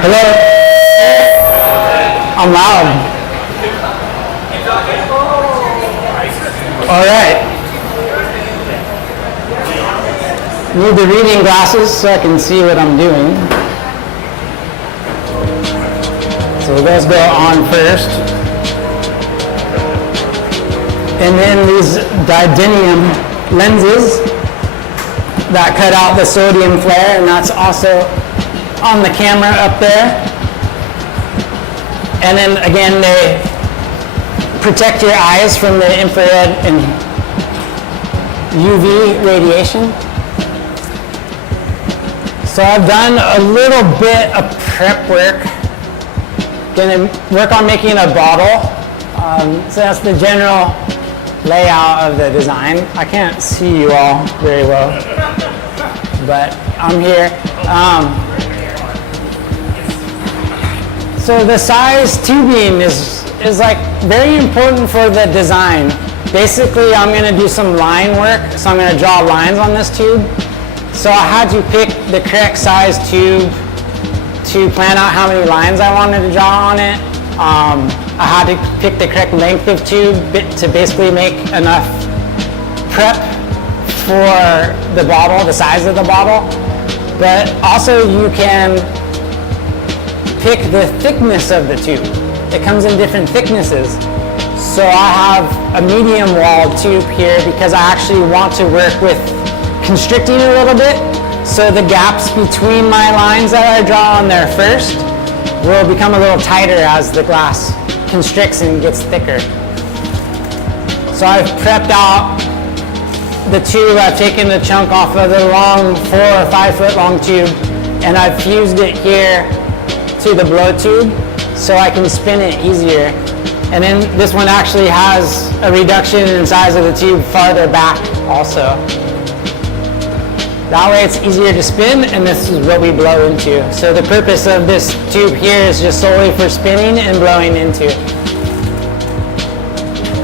Hello? I'm loud. All right. Need the reading glasses so I can see what I'm doing. So those go on first. And then these didymium lenses that cut out the sodium flare, and that's also on the camera up there. And then again, they protect your eyes from the infrared and UV radiation. So I've done a little bit of prep work. Gonna work on making a bottle. So that's the general layout of the design. I can't see you all very well, but I'm here. So the size tubing is like very important for the design. Basically, I'm gonna do some line work, so I'm gonna draw lines on this tube. So I had to pick the correct size tube to plan out how many lines I wanted to draw on it. I had to pick the correct length of tube to basically make enough prep for the bottle, the size of the bottle. But also you can pick the thickness of the tube. It comes in different thicknesses. So I have a medium walled tube here because I actually want to work with constricting a little bit. So the gaps between my lines that I draw on there first will become a little tighter as the glass constricts and gets thicker. So I've prepped out the tube. I've taken the chunk off of the long 4 or 5 foot long tube, and I've fused it here to the blow tube so I can spin it easier. And then this one actually has a reduction in size of the tube farther back also. That way it's easier to spin, and this is what we blow into. So the purpose of this tube here is just solely for spinning and blowing into.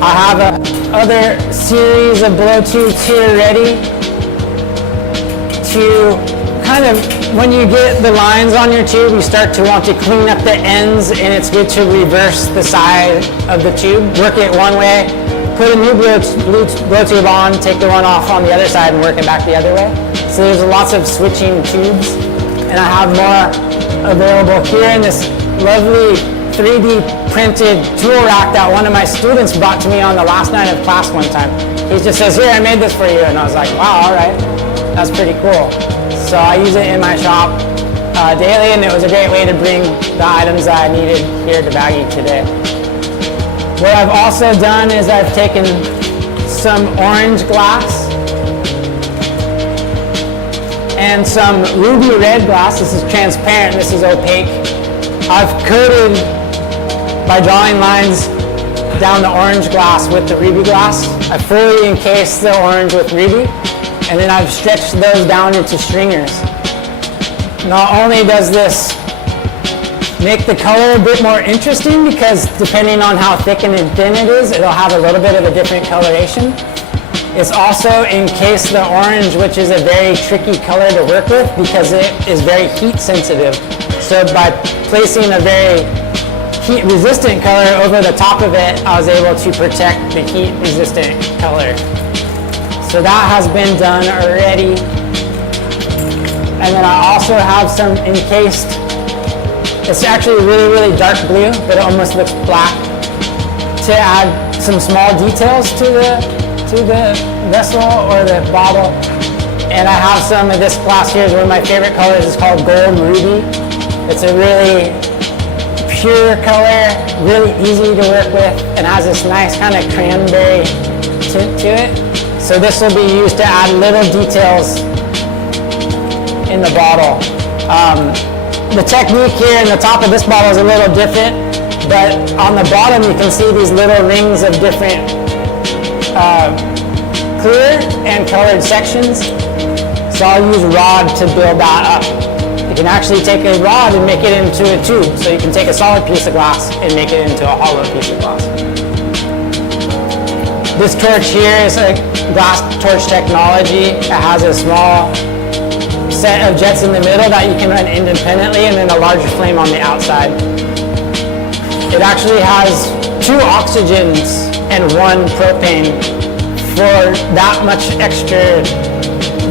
I have another series of blow tubes here ready to kind of, when you get the lines on your tube, you start to want to clean up the ends, and it's good to reverse the side of the tube. Work it one way, put a new blow tube on, take the one off on the other side and work it back the other way. So there's lots of switching tubes, and I have more available here in this lovely 3D printed tool rack that one of my students brought to me on the last night of class one time. He just says, "Here, I made this for you," and I was like, "Wow, all right, that's pretty cool." So I use it in my shop daily, and it was a great way to bring the items that I needed here to BAGI today. What I've also done is I've taken some orange glass and some ruby red glass. This is transparent, this is opaque. I've coated by drawing lines down the orange glass with the ruby glass. I fully encased the orange with ruby, and then I've stretched those down into stringers. Not only does this make the color a bit more interesting, because depending on how thick and thin it is, it'll have a little bit of a different coloration. It's also encased the orange, which is a very tricky color to work with because it is very heat sensitive. So by placing a very heat resistant color over the top of it, I was able to protect the heat resistant color. So that has been done already. And then I also have some encased, it's actually really, really dark blue, but it almost looks black, to add some small details to the vessel or the bottle. And I have some of this glass here, is one of my favorite colors. It's called Gold Ruby. It's a really pure color, really easy to work with, and has this nice kind of cranberry tint to it. So this will be used to add little details in the bottle. The technique here in the top of this bottle is a little different, but on the bottom you can see these little rings of different clear and colored sections. So I'll use rod to build that up. You can actually take a rod and make it into a tube. So you can take a solid piece of glass and make it into a hollow piece of glass. This torch here is a glass torch technology. It has a small set of jets in the middle that you can run independently, and then a larger flame on the outside. It actually has 2 oxygens and 1 propane for that much extra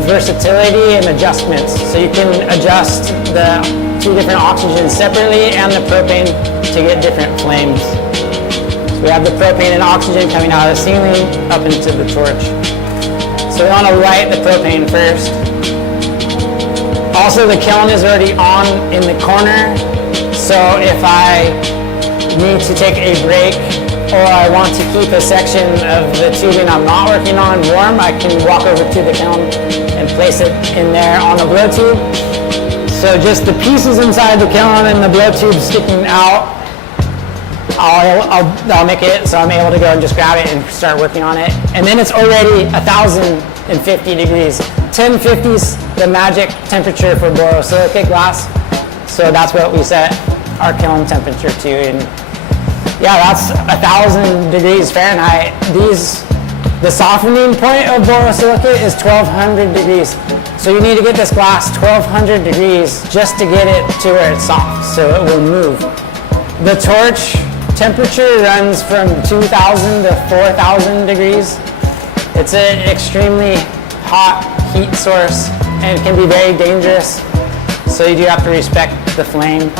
versatility and adjustments. So you can adjust the 2 different oxygens separately and the propane to get different flames. So we have the propane and oxygen coming out of the ceiling up into the torch. So we want to light the propane first. Also, the kiln is already on in the corner, so if I need to take a break or I want to keep a section of the tubing I'm not working on warm, I can walk over to the kiln and place it in there on the blow tube. So just the pieces inside the kiln and the blow tube sticking out, I'll make it so I'm able to go and just grab it and start working on it. And then it's already 1,050 degrees. 1050 is the magic temperature for borosilicate glass. So that's what we set our kiln temperature to. And yeah, that's 1,000 degrees Fahrenheit. The softening point of borosilicate is 1,200 degrees. So you need to get this glass 1,200 degrees just to get it to where it's soft, so it will move. The torch temperature runs from 2,000 to 4,000 degrees. It's an extremely hot heat source and can be very dangerous. So you do have to respect the flame.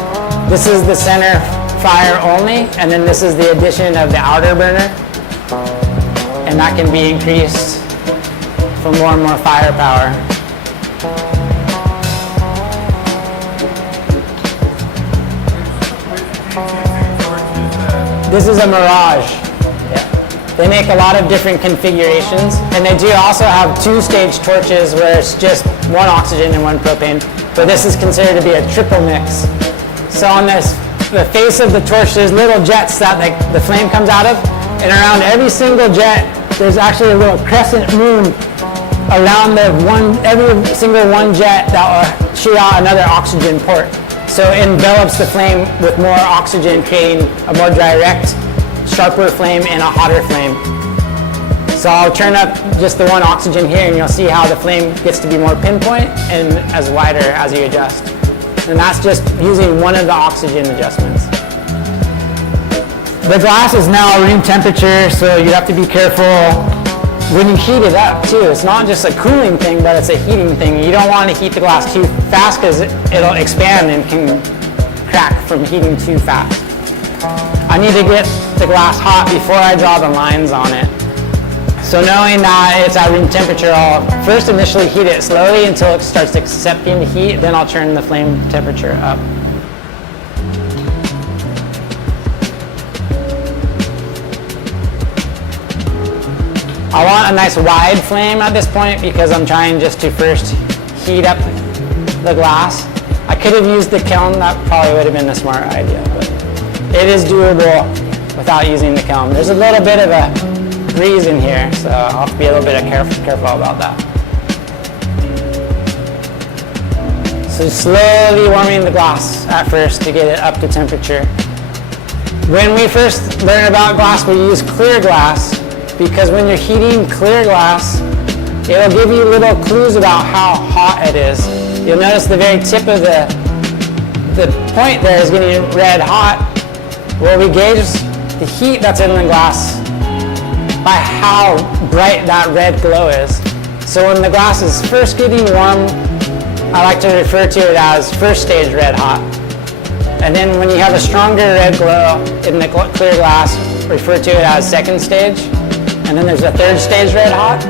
This is the center fire only, and then this is the addition of the outer burner, and that can be increased for more and more firepower. This is a Mirage. Yeah. They make a lot of different configurations, and they do also have 2-stage torches where it's just 1 oxygen and 1 propane, but this is considered to be a triple mix. So on the face of the torch, there's little jets that the flame comes out of, and around every single jet, there's actually a little crescent moon around every single one jet that will shoot out another oxygen port. So it envelops the flame with more oxygen, creating a more direct, sharper flame and a hotter flame. So I'll turn up just the 1 oxygen here, and you'll see how the flame gets to be more pinpoint and as wider as you adjust. And that's just using one of the oxygen adjustments. The glass is now room temperature, so you have to be careful when you heat it up too. It's not just a cooling thing, but it's a heating thing. You don't want to heat the glass too fast because it'll expand and can crack from heating too fast. I need to get the glass hot before I draw the lines on it. So knowing that it's at room temperature, I'll first initially heat it slowly until it starts accepting the heat, then I'll turn the flame temperature up. I want a nice wide flame at this point because I'm trying just to first heat up the glass. I could have used the kiln, that probably would have been the smart idea, but it is doable without using the kiln. There's a little bit of a breeze in here, so I'll have to be a little bit careful about that. So slowly warming the glass at first to get it up to temperature. When we first learn about glass, we use clear glass because when you're heating clear glass, it'll give you little clues about how hot it is. You'll notice the very tip of the point there is getting red hot. Well, we gauge the heat that's in the glass by how bright that red glow is. So when the glass is first getting warm, I like to refer to it as first stage red hot. And then when you have a stronger red glow in the clear glass, refer to it as second stage. And then there's a third stage red hot.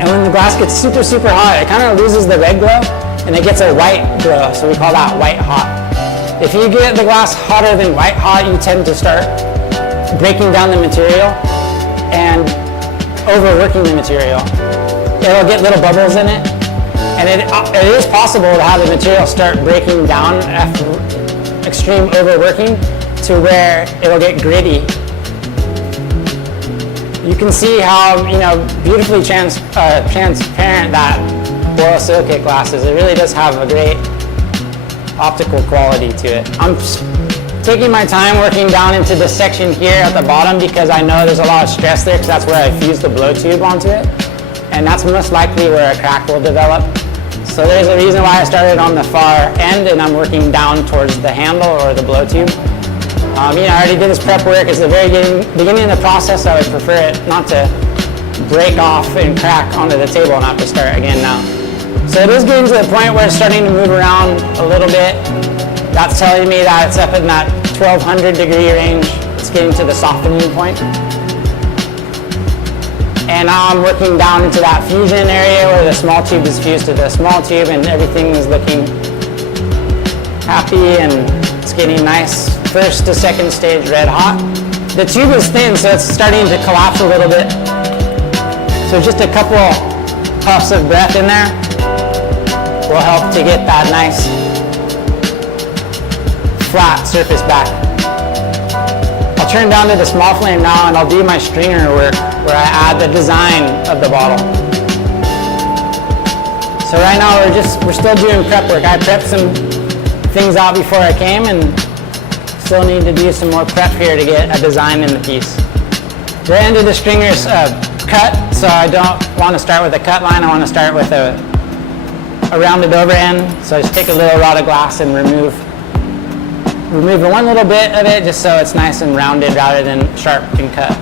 And when the glass gets super, super hot, it kind of loses the red glow and it gets a white glow. So we call that white hot. If you get the glass hotter than white hot, you tend to start breaking down the material and overworking the material. It'll get little bubbles in it, and it is possible to have the material start breaking down after extreme overworking to where it'll get gritty. You can see how beautifully transparent that borosilicate glass is. It really does have a great optical quality to it. I'm taking my time working down into this section here at the bottom because I know there's a lot of stress there because that's where I fused the blow tube onto it. And that's most likely where a crack will develop. So there's a reason why I started on the far end and I'm working down towards the handle or the blow tube. I already did this prep work. It's the very beginning of the process. I would prefer it not to break off and crack onto the table and have to start again now. So it is getting to the point where it's starting to move around a little bit. That's telling me that it's up in that 1200 degree range. It's getting to the softening point. And now I'm working down into that fusion area where the small tube is fused to the small tube and everything is looking happy and it's getting nice first to second stage red hot. The tube is thin, so it's starting to collapse a little bit. So just a couple puffs of breath in there will help to get that nice flat surface back. I'll turn down to the small flame now and I'll do my stringer work where I add the design of the bottle. So right now we're still doing prep work. I prepped some things out before I came and still need to do some more prep here to get a design in the piece. The end of the stringer's cut, so I don't want to start with a cut line. I want to start with a rounded over end. So I just take a little rod of glass and remove one little bit of it just so it's nice and rounded rather than sharp and cut.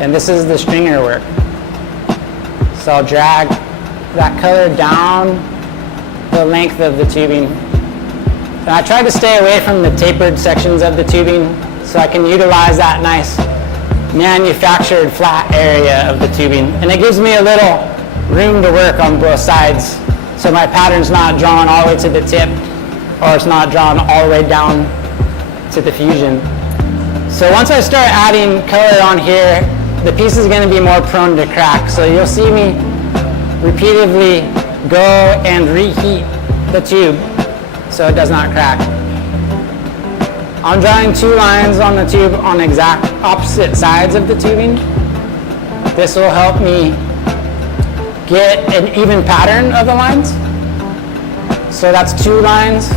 And this is the stringer work. So I'll drag that color down the length of the tubing. And I try to stay away from the tapered sections of the tubing so I can utilize that nice manufactured flat area of the tubing. And it gives me a little room to work on both sides. So my pattern's not drawn all the way to the tip or it's not drawn all the way down to the fusion. So once I start adding color on here, the piece is going to be more prone to crack. So you'll see me repeatedly go and reheat the tube so it does not crack. I'm drawing 2 lines on the tube on exact opposite sides of the tubing. This will help me get an even pattern of the lines. So that's 2 lines.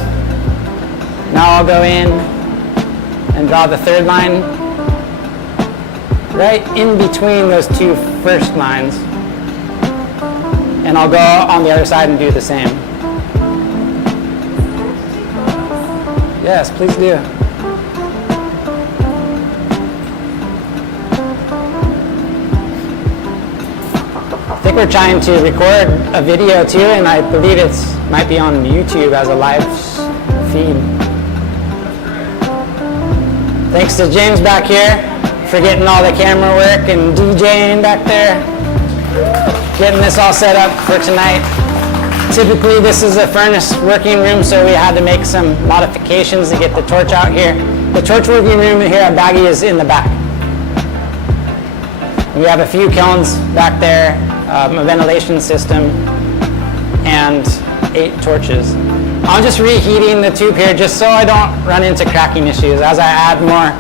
Now I'll go in and draw the 3rd line right in between those 2 first lines. And I'll go on the other side and do the same. Yes, please do. I think we're trying to record a video too, and I believe it might be on YouTube as a live feed. Thanks to James back here for getting all the camera work and DJing back there. Getting this all set up for tonight. Typically this is a furnace working room, so we had to make some modifications to get the torch out here. The torch working room here at BAGI is in the back. We have a few kilns back there, a ventilation system, and 8 torches. I'm just reheating the tube here just so I don't run into cracking issues. As I add more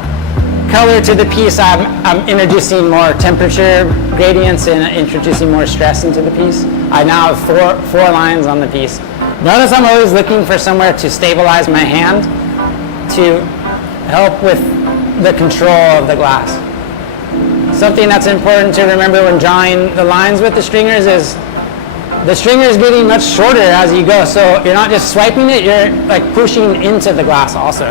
color to the piece, I'm introducing more temperature gradients and introducing more stress into the piece. I now have four lines on the piece. Notice I'm always looking for somewhere to stabilize my hand to help with the control of the glass. Something that's important to remember when drawing the lines with the stringers is the stringer is getting much shorter as you go, so you're not just swiping it, you're like pushing into the glass also.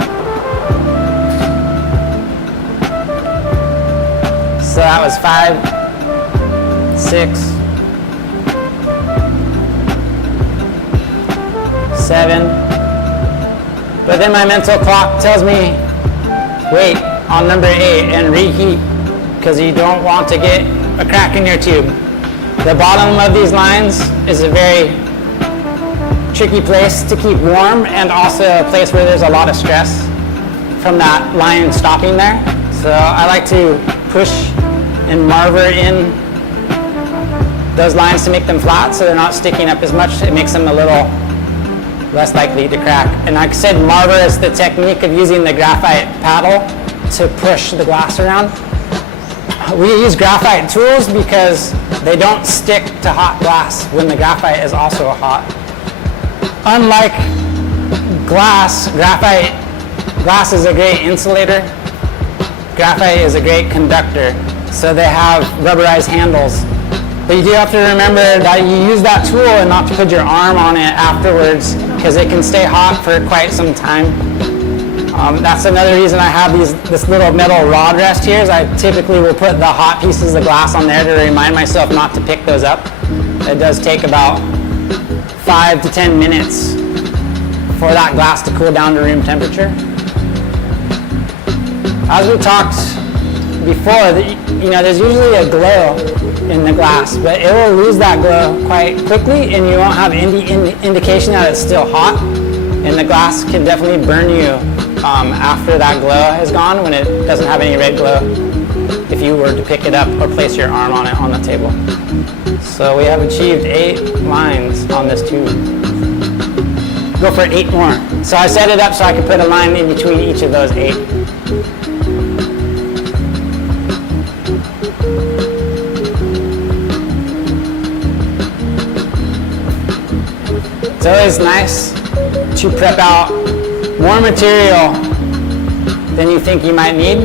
So that was 5, 6, 7. But then my mental clock tells me, wait on number 8 and reheat, because you don't want to get a crack in your tube. The bottom of these lines is a very tricky place to keep warm and also a place where there's a lot of stress from that line stopping there. So I like to push and marver in those lines to make them flat so they're not sticking up as much. It makes them a little less likely to crack. And like I said, marver is the technique of using the graphite paddle to push the glass around. We use graphite tools because they don't stick to hot glass when the graphite is also hot. Unlike glass is a great insulator. Graphite is a great conductor. So they have rubberized handles But you do have to remember that you use that tool and not to put your arm on it afterwards, because it can stay hot for quite some time. That's another reason I have this little metal rod rest here, is I typically will put the hot pieces of glass on there to remind myself not to pick those up. It does take about 5 to 10 minutes for that glass to cool down to room temperature. As we talked before, there's usually a glow in the glass, but it will lose that glow quite quickly and you won't have any indication that it's still hot, and the glass can definitely burn you after that glow is gone, when it doesn't have any red glow, if you were to pick it up or place your arm on it on the table. So we have achieved 8 lines on this tube. Go for 8 more. So I set it up so I could put a line in between each of those 8. It's always nice to prep out more material than you think you might need,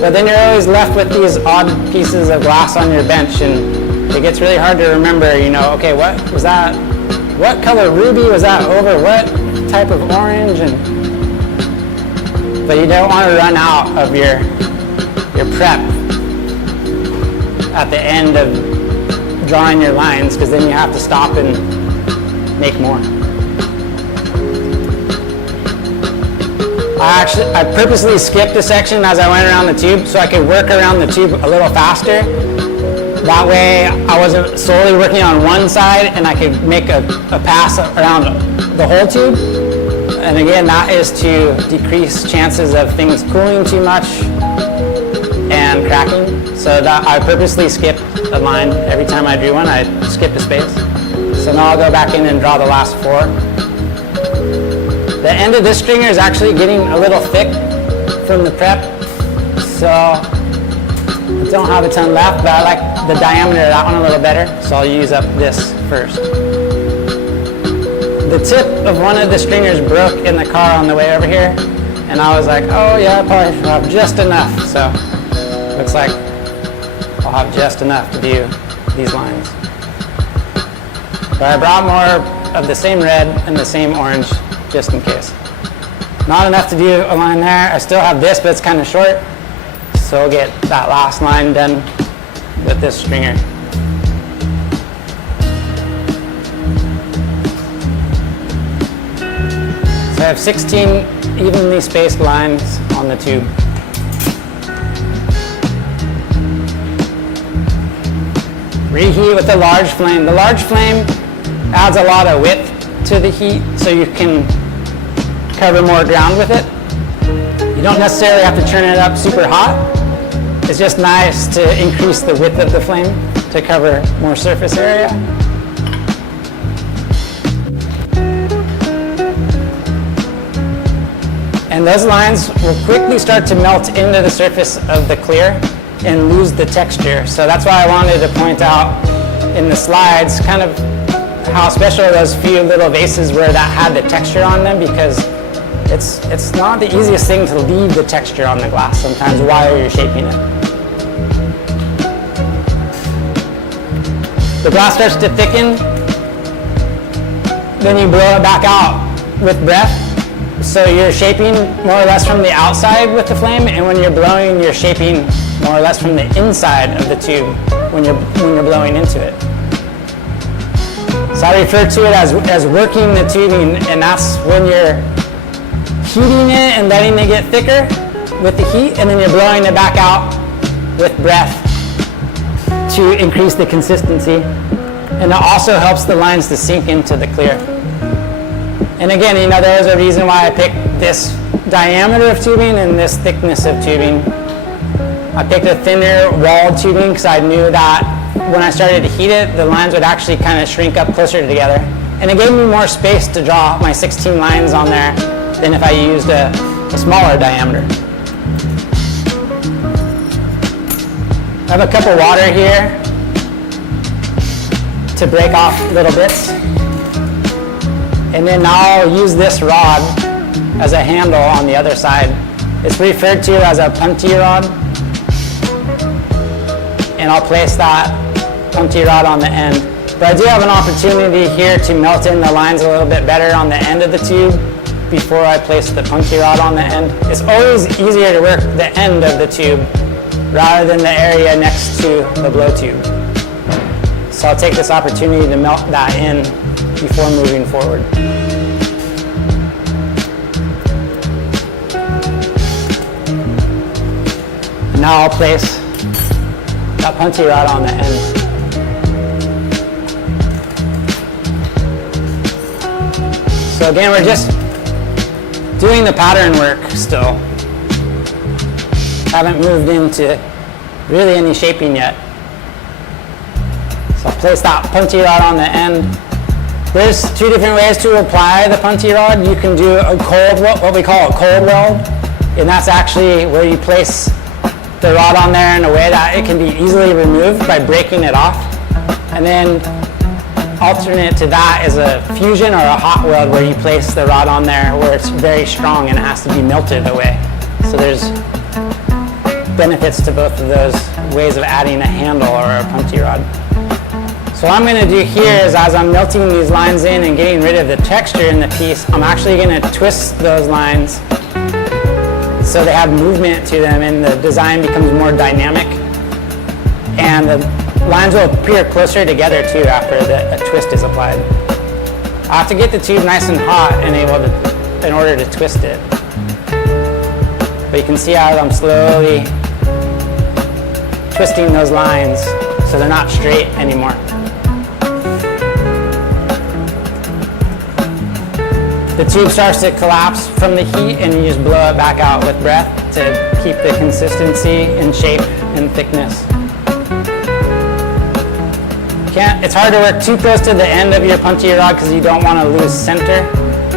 but then you're always left with these odd pieces of glass on your bench, and it gets really hard to remember, okay, what was that? What color ruby was that over what type of orange? But you don't want to run out of your prep at the end of drawing your lines, because then you have to stop and make more. I purposely skipped a section as I went around the tube so I could work around the tube a little faster. That way I wasn't solely working on one side and I could make a pass around the whole tube. And again, that is to decrease chances of things cooling too much and cracking. So that I purposely skipped a line. Every time I drew one, I skipped a space. So now I'll go back in and draw the last 4. The end of this stringer is actually getting a little thick from the prep, so I don't have a ton left, but I like the diameter of that one a little better, so I'll use up this first. The tip of one of the stringers broke in the car on the way over here, and I was like, oh yeah, I probably should have just enough, so looks like I'll have just enough to do these lines. But I brought more of the same red and the same orange, just in case. Not enough to do a line there. I still have this, but it's kind of short. So we'll get that last line done with this stringer. So I have 16 evenly spaced lines on the tube. Reheat with the large flame. The large flame adds a lot of width to the heat, so you can cover more ground with it. You don't necessarily have to turn it up super hot. It's just nice to increase the width of the flame to cover more surface area. And those lines will quickly start to melt into the surface of the clear and lose the texture. So that's why I wanted to point out in the slides kind of how special those few little vases were that had the texture on them, because it's not the easiest thing to leave the texture on the glass sometimes while you're shaping it. The glass starts to thicken, then you blow it back out with breath. So you're shaping more or less from the outside with the flame, and when you're blowing, you're shaping more or less from the inside of the tube when you're blowing into it. So I refer to it as working the tubing, and that's when you're heating it and letting it get thicker with the heat, and then you're blowing it back out with breath to increase the consistency. And it also helps the lines to sink into the clear. And again, there was a reason why I picked this diameter of tubing and this thickness of tubing. I picked a thinner walled tubing because I knew that when I started to heat it, the lines would actually kind of shrink up closer together. And it gave me more space to draw my 16 lines on there than if I used a smaller diameter. I have a cup of water here to break off little bits. And then I'll use this rod as a handle on the other side. It's referred to as a puntee rod. And I'll place that punchy rod on the end. But I do have an opportunity here to melt in the lines a little bit better on the end of the tube before I place the punchy rod on the end. It's always easier to work the end of the tube rather than the area next to the blow tube. So I'll take this opportunity to melt that in before moving forward. Now I'll place that punchy rod on the end. So again, we're just doing the pattern work still. Haven't moved into really any shaping yet. So I'll place that punchy rod on the end. There's two different ways to apply the punchy rod. You can do a cold, what we call a cold weld, and that's actually where you place the rod on there in a way that it can be easily removed by breaking it off. And then alternate to that is a fusion or a hot weld where you place the rod on there where it's very strong and it has to be melted away. So there's benefits to both of those ways of adding a handle or a punchy rod. So what I'm going to do here is, as I'm melting these lines in and getting rid of the texture in the piece, I'm actually going to twist those lines so they have movement to them and the design becomes more dynamic. And the lines will appear closer together too after a twist is applied. I have to get the tube nice and hot in order to twist it. But you can see how I'm slowly twisting those lines so they're not straight anymore. The tube starts to collapse from the heat and you just blow it back out with breath to keep the consistency and shape and thickness. It's hard to work too close to the end of your punchy rod because you don't want to lose center.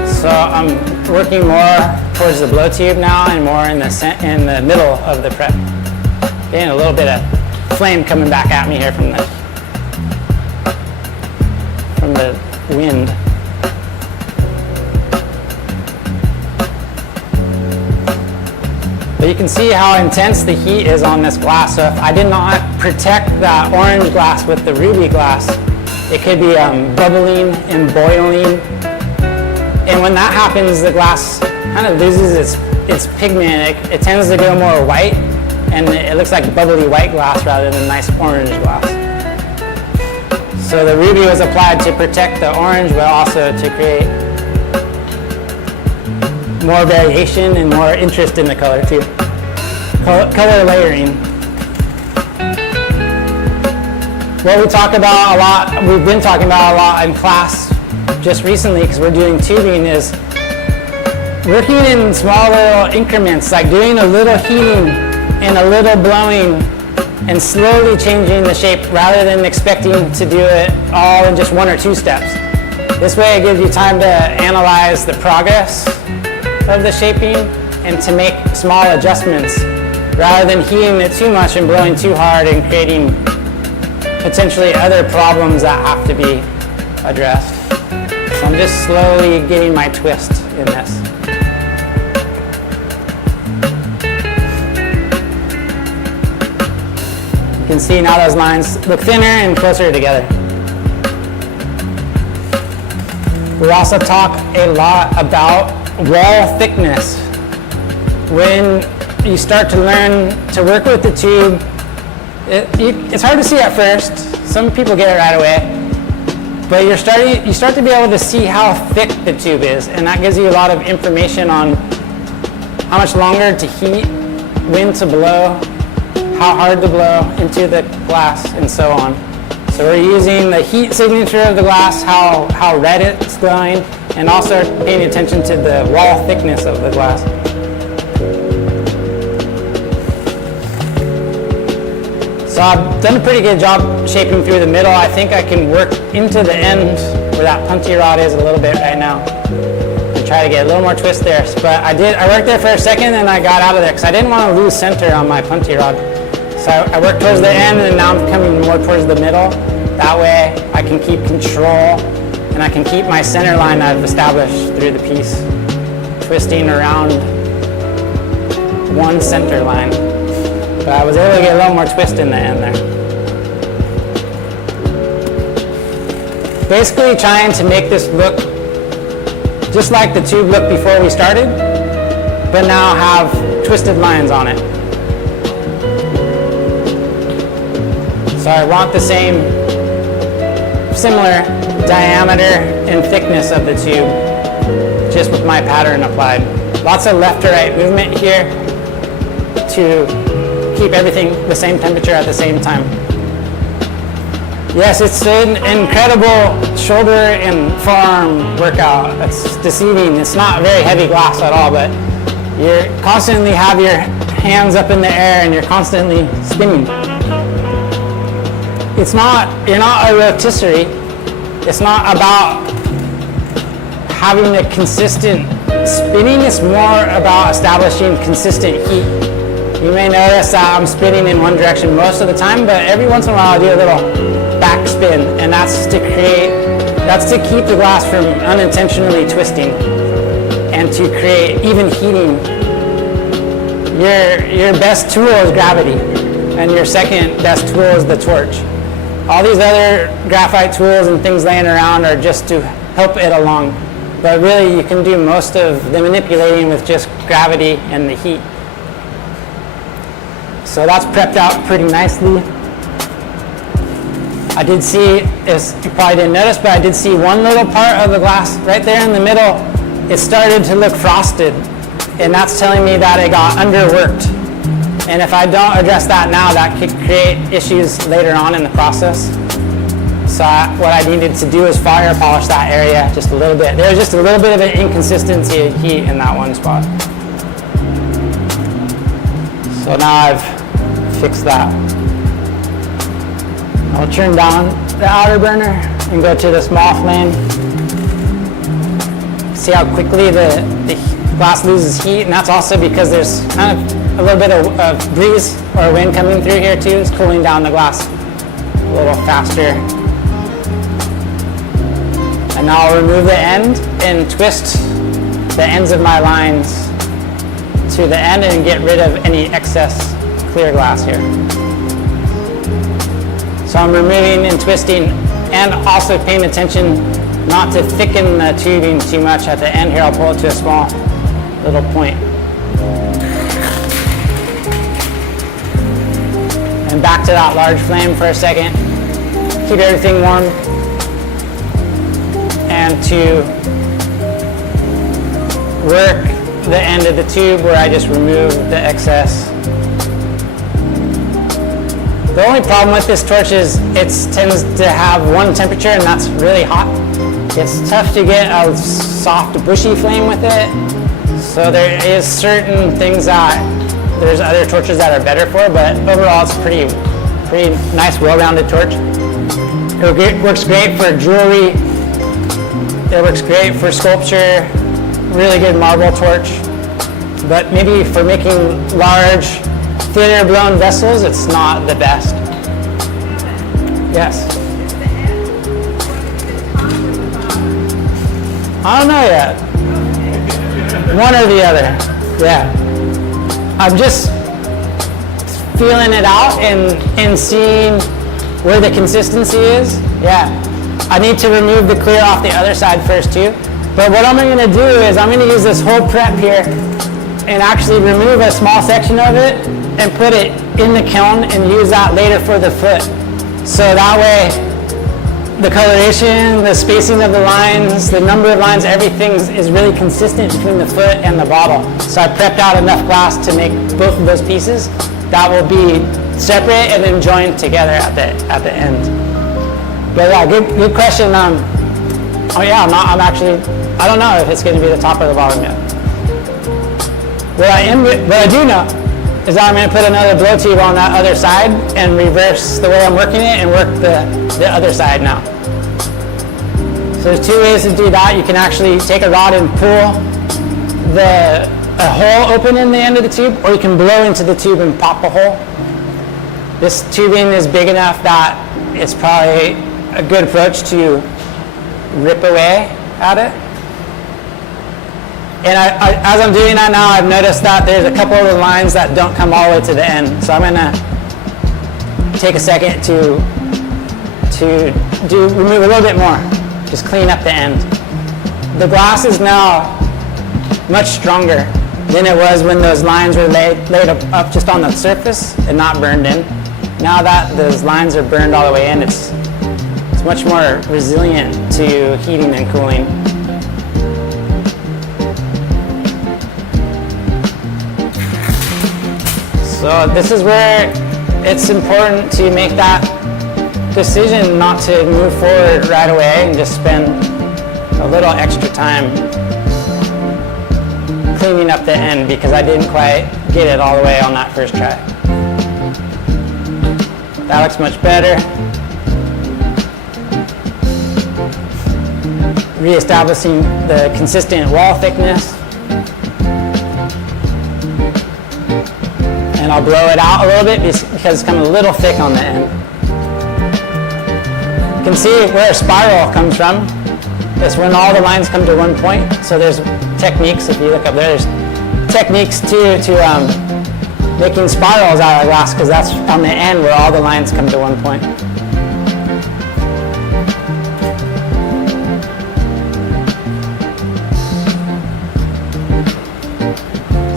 So I'm working more towards the blow tube now and more in the middle of the prep. Getting a little bit of flame coming back at me here from the wind. But you can see how intense the heat is on this glass. So if I did not protect that orange glass with the ruby glass, it could be bubbling and boiling. And when that happens, the glass kind of loses its pigment. It tends to go more white, and it looks like bubbly white glass rather than nice orange glass. So the ruby was applied to protect the orange, but also to create more variation and more interest in the color too. Color layering. What we talk about a lot, we've been talking about a lot in class just recently because we're doing tubing, is working in small little increments, like doing a little heating and a little blowing and slowly changing the shape rather than expecting to do it all in just 1 or 2 steps. This way it gives you time to analyze the progress of the shaping and to make small adjustments rather than heating it too much and blowing too hard and creating potentially other problems that have to be addressed. So I'm just slowly getting my twist in this. You can see now those lines look thinner and closer together. We also talk a lot about wall thickness. When you start to learn to work with the tube, it's hard to see at first. Some people get it right away. But you start to be able to see how thick the tube is, and that gives you a lot of information on how much longer to heat, when to blow, how hard to blow into the glass, and so on. So we're using the heat signature of the glass, how red it's glowing, and also paying attention to the wall thickness of the glass. So I've done a pretty good job shaping through the middle. I think I can work into the end where that punchy rod is a little bit right now and try to get a little more twist there. But I worked there for a second and I got out of there because I didn't want to lose center on my punchy rod. So I worked towards the end and now I'm coming more towards the middle. That way I can keep control and I can keep my center line I've established through the piece, twisting around one center line. But I was able to get a little more twist in the end there. basically trying to make this look just like the tube looked before we started, but now have twisted lines on it. So I want the same, similar diameter and thickness of the tube, just with my pattern applied. Lots of left to right movement here to keep everything the same temperature at the same time. Yes, it's an incredible shoulder and forearm workout. It's deceiving. It's not very heavy glass at all, but you constantly have your hands up in the air and you're constantly spinning. You're not a rotisserie. It's not about having a consistent spinning. It's more about establishing consistent heat. You may notice that I'm spinning in one direction most of the time, but every once in a while I'll do a little back spin, and that's to keep the glass from unintentionally twisting and to create even heating. Your best tool is gravity, and your second best tool is the torch. All these other graphite tools and things laying around are just to help it along, but really you can do most of the manipulating with just gravity and the heat. So that's prepped out pretty nicely. I did see, you probably didn't notice, but I did see one little part of the glass right there in the middle. It started to look frosted, and that's telling me that it got underworked. And if I don't address that now, that could create issues later on in the process. So what I needed to do is fire polish that area just a little bit. There was just a little bit of an inconsistency of heat in that one spot. So now I've fixed that. I'll turn down the outer burner and go to the small flame. See how quickly the glass loses heat, and that's also because there's kind of a little bit of breeze or wind coming through here too. It's cooling down the glass a little faster. And now I'll remove the end and twist the ends of my lines to the end and get rid of any excess clear glass here. So I'm removing and twisting and also paying attention not to thicken the tubing too much at the end here. I'll pull it to a small little point. And back to that large flame for a second. Keep everything warm. And to work the end of the tube where I just remove the excess. The only problem with this torch is it tends to have one temperature, and that's really hot. It's tough to get a soft, bushy flame with it. So there is certain things that there's other torches that are better for, but overall it's pretty nice, well-rounded torch. It works great for jewelry. It works great for sculpture. Really good marble torch. But maybe for making large, thinner blown vessels, it's not the best. Yes? I don't know yet. One or the other. Yeah. I'm just feeling it out and seeing where the consistency is. Yeah. I need to remove the clear off the other side first too. But what I'm going to do is I'm going to use this whole prep here and actually remove a small section of it and put it in the kiln and use that later for the foot. So that way the coloration, the spacing of the lines, the number of lines, everything is really consistent between the foot and the bottle. So I prepped out enough glass to make both of those pieces that will be separate and then joined together at the end. But yeah, good question. Oh yeah, I don't know if it's going to be the top or the bottom yet. What I do know is that I'm going to put another blow tube on that other side and reverse the way I'm working it and work the other side now. So there's two ways to do that. You can actually take a rod and pull a hole open in the end of the tube, or you can blow into the tube and pop a hole. This tubing is big enough that it's probably a good approach to rip away at it. And as I'm doing that now, I've noticed that there's a couple of the lines that don't come all the way to the end. So I'm going to take a second to remove a little bit more. just clean up the end. The glass is now much stronger than it was when those lines were laid up just on the surface and not burned in. Now that those lines are burned all the way in, it's much more resilient to heating and cooling. So this is where it's important to make that decision not to move forward right away and just spend a little extra time cleaning up the end, because I didn't quite get it all the way on that first try. That looks much better. Reestablishing the consistent wall thickness. And I'll blow it out a little bit because it's coming a little thick on the end. You can see where a spiral comes from. It's when all the lines come to one point. So there's techniques, if you look up there, there's techniques to making spirals out of glass, because that's on the end where all the lines come to one point.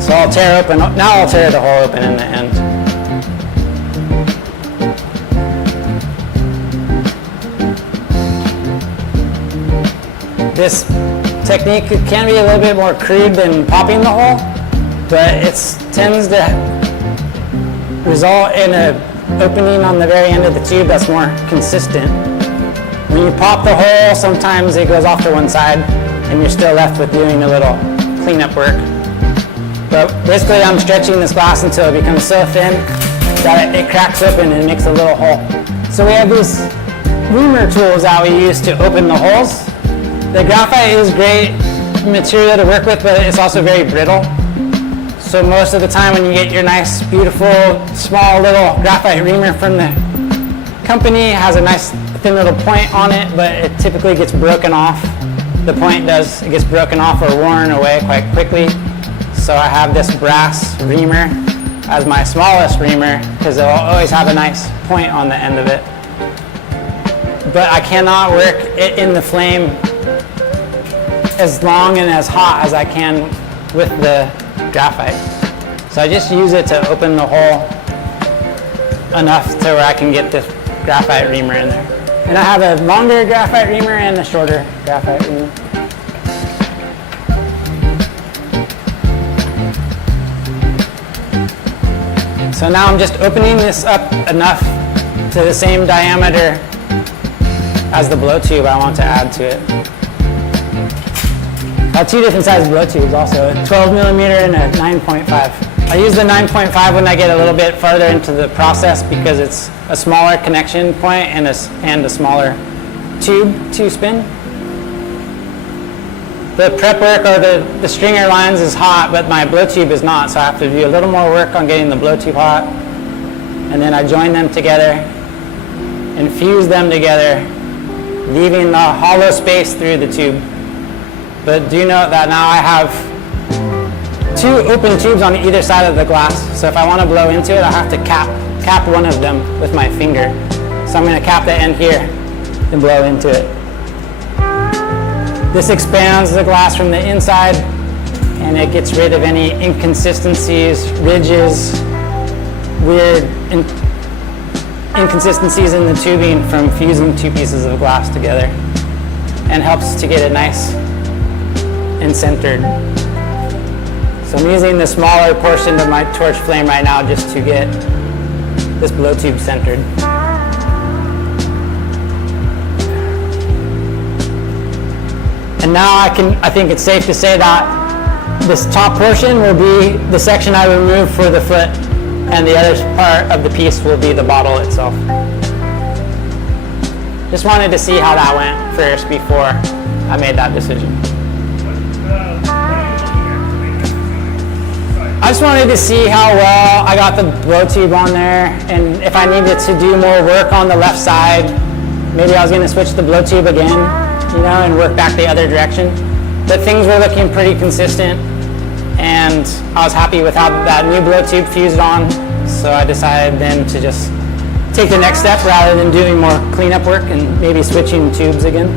So I'll tear open, now I'll tear the hole open in the end. This technique can be a little bit more crude than popping the hole, but it tends to result in an opening on the very end of the tube that's more consistent. When you pop the hole, sometimes it goes off to one side and you're still left with doing a little cleanup work. But basically I'm stretching this glass until it becomes so thin that it cracks open and makes a little hole. So we have these reamer tools that we use to open the holes. The graphite is great material to work with, but it's also very brittle. So most of the time when you get your nice, beautiful, small little graphite reamer from the company, it has a nice thin little point on it, but it typically gets broken off. The point does, it gets broken off or worn away quite quickly. So I have this brass reamer as my smallest reamer, because it'll always have a nice point on the end of it. But I cannot work it in the flame as long and as hot as I can with the graphite. So I just use it to open the hole enough to where I can get this graphite reamer in there. And I have a longer graphite reamer and a shorter graphite reamer. So now I'm just opening this up enough to the same diameter as the blow tube I want to add to it. I have two different size blow tubes also, a 12 millimeter and a 9.5. I use the 9.5 when I get a little bit farther into the process because it's a smaller connection point and a smaller tube to spin. The prep work or the stringer lines is hot, but my blow tube is not, so I have to do a little more work on getting the blow tube hot. And then I join them together and fuse them together, leaving the hollow space through the tube. But do note that now I have two open tubes on either side of the glass, so if I want to blow into it, I have to cap one of them with my finger. So I'm going to cap the end here and blow into it. This expands the glass from the inside, and it gets rid of any inconsistencies, ridges, weird inconsistencies in the tubing from fusing two pieces of glass together, and helps to get it nice and centered. So I'm using the smaller portion of my torch flame right now just to get this blow tube centered. And now I think it's safe to say that this top portion will be the section I remove for the foot, and the other part of the piece will be the bottle itself. Just wanted to see how that went first before I made that decision. I just wanted to see how well I got the blow tube on there, and if I needed to do more work on the left side, maybe I was going to switch the blow tube again, and work back the other direction. But things were looking pretty consistent, and I was happy with how that new blow tube fused on, so I decided then to just take the next step rather than doing more cleanup work and maybe switching tubes again.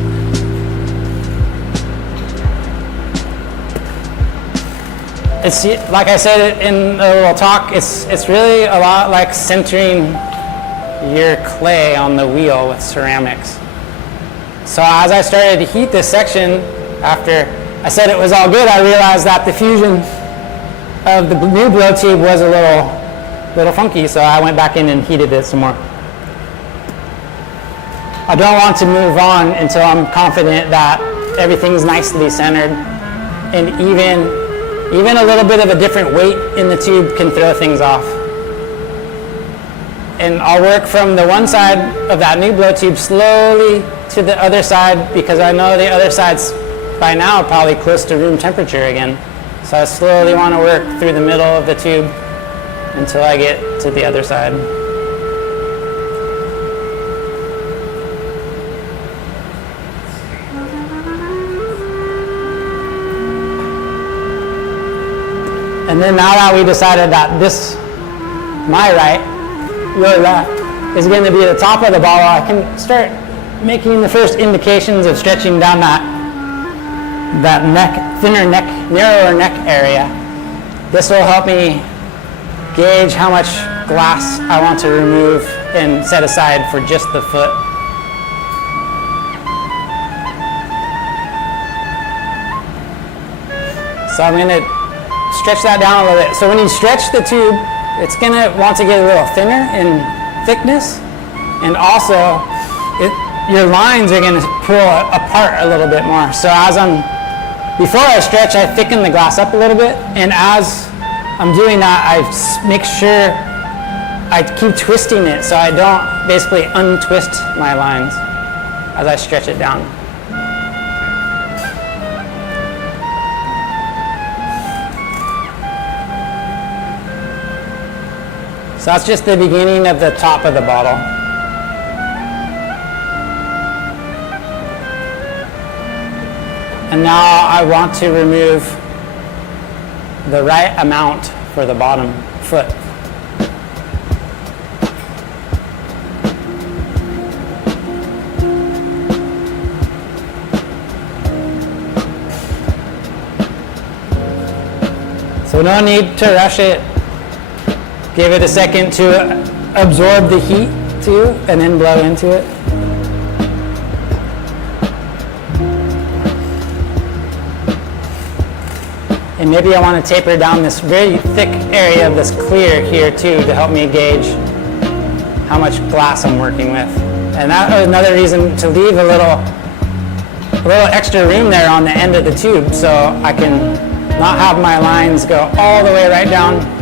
It's like I said in a little talk, it's really a lot like centering your clay on the wheel with ceramics. So as I started to heat this section, after I said it was all good, I realized that the fusion of the new blow tube was a little funky, so I went back in and heated it some more. I don't want to move on until I'm confident that everything's nicely centered, and even a little bit of a different weight in the tube can throw things off. And I'll work from the one side of that new blow tube slowly to the other side, because I know the other side's by now probably close to room temperature again. So I slowly want to work through the middle of the tube until I get to the other side. And then now that we decided that this, my right, your left, is going to be the top of the bottle, I can start making the first indications of stretching down that neck, thinner neck, narrower neck area. This will help me gauge how much glass I want to remove and set aside for just the foot. So I'm going to stretch that down a little bit. So when you stretch the tube, it's going to want to get a little thinner in thickness, and also your lines are going to pull apart a little bit more. So before I stretch, I thicken the glass up a little bit, and as I'm doing that, I make sure I keep twisting it so I don't basically untwist my lines as I stretch it down. So that's just the beginning of the top of the bottle. And now I want to remove the right amount for the bottom foot. So no need to rush it. Give it a second to absorb the heat too, and then blow into it. And maybe I want to taper down this very thick area of this clear here too to help me gauge how much glass I'm working with. And that was another reason to leave a little extra room there on the end of the tube, so I can not have my lines go all the way right down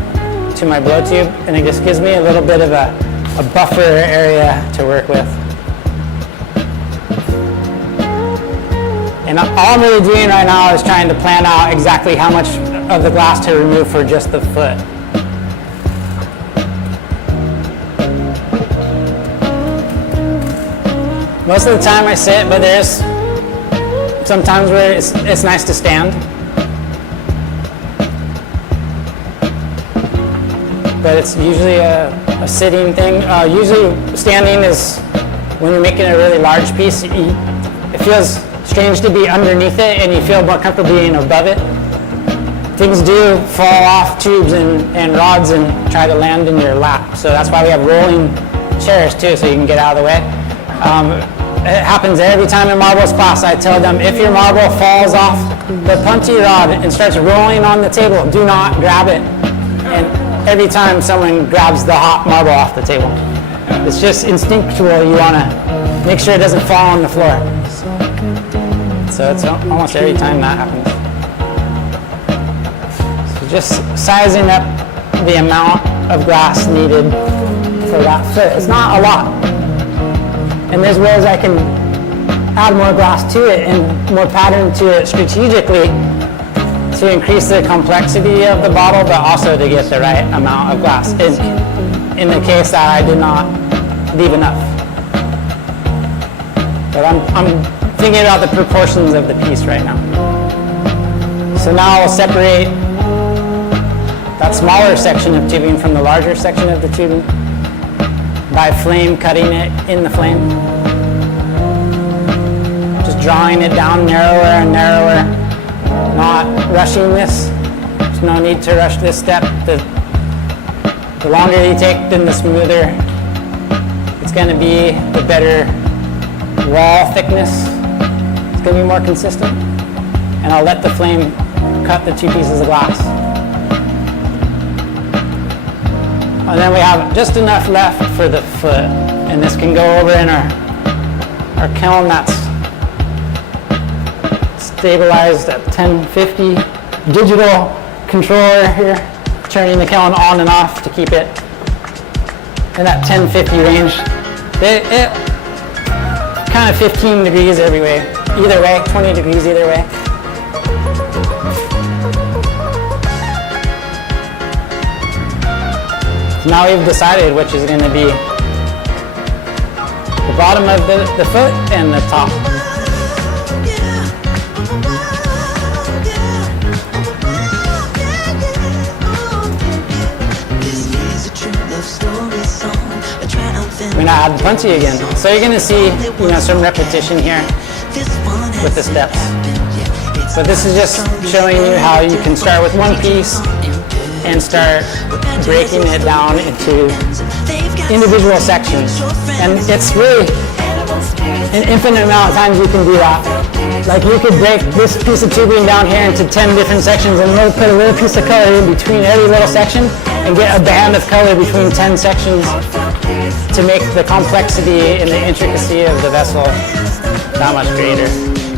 to my blow tube, and it just gives me a little bit of a buffer area to work with. And all I'm really doing right now is trying to plan out exactly how much of the glass to remove for just the foot. Most of the time I sit, but there's sometimes where it's nice to stand. But it's usually a sitting thing. Usually standing is when you're making a really large piece, it feels strange to be underneath it and you feel more comfortable being above it. Things do fall off tubes and rods and try to land in your lap. So that's why we have rolling chairs too, so you can get out of the way. It happens every time in marbles class. I tell them, if your marble falls off the punchy rod and starts rolling on the table, do not grab it. And every time someone grabs the hot marble off the table, it's just instinctual. You want to make sure it doesn't fall on the floor. So it's almost every time that happens. So just sizing up the amount of glass needed for that foot. It's not a lot. And there's ways I can add more glass to it and more pattern to it strategically to increase the complexity of the bottle, but also to get the right amount of glass in the case that I did not leave enough. But I'm thinking about the proportions of the piece right now. So now I'll separate that smaller section of tubing from the larger section of the tubing by flame cutting it in the flame. Just drawing it down narrower and narrower, not rushing this, just no need to rush this step. The longer you take, then the smoother it's going to be, the better wall thickness. It's going to be more consistent. And I'll let the flame cut the 2 pieces of glass. And then we have just enough left for the foot. And this can go over in our kiln that's stabilized at 1050. Digital controller here, turning the kiln on and off to keep it in that 1050 range. It kind of 15 degrees every way, either way, 20 degrees either way. So now we've decided which is going to be the bottom of the foot and the top. We're gonna add punchy again. So you're gonna see, some repetition here with the steps. But this is just showing you how you can start with one piece and start breaking it down into individual sections. And it's really an infinite amount of times you can do that. Like you could break this piece of tubing down here into 10 different sections and we'll put a little piece of color in between every little section and get a band of color between 10 sections to make the complexity and the intricacy of the vessel that much greater.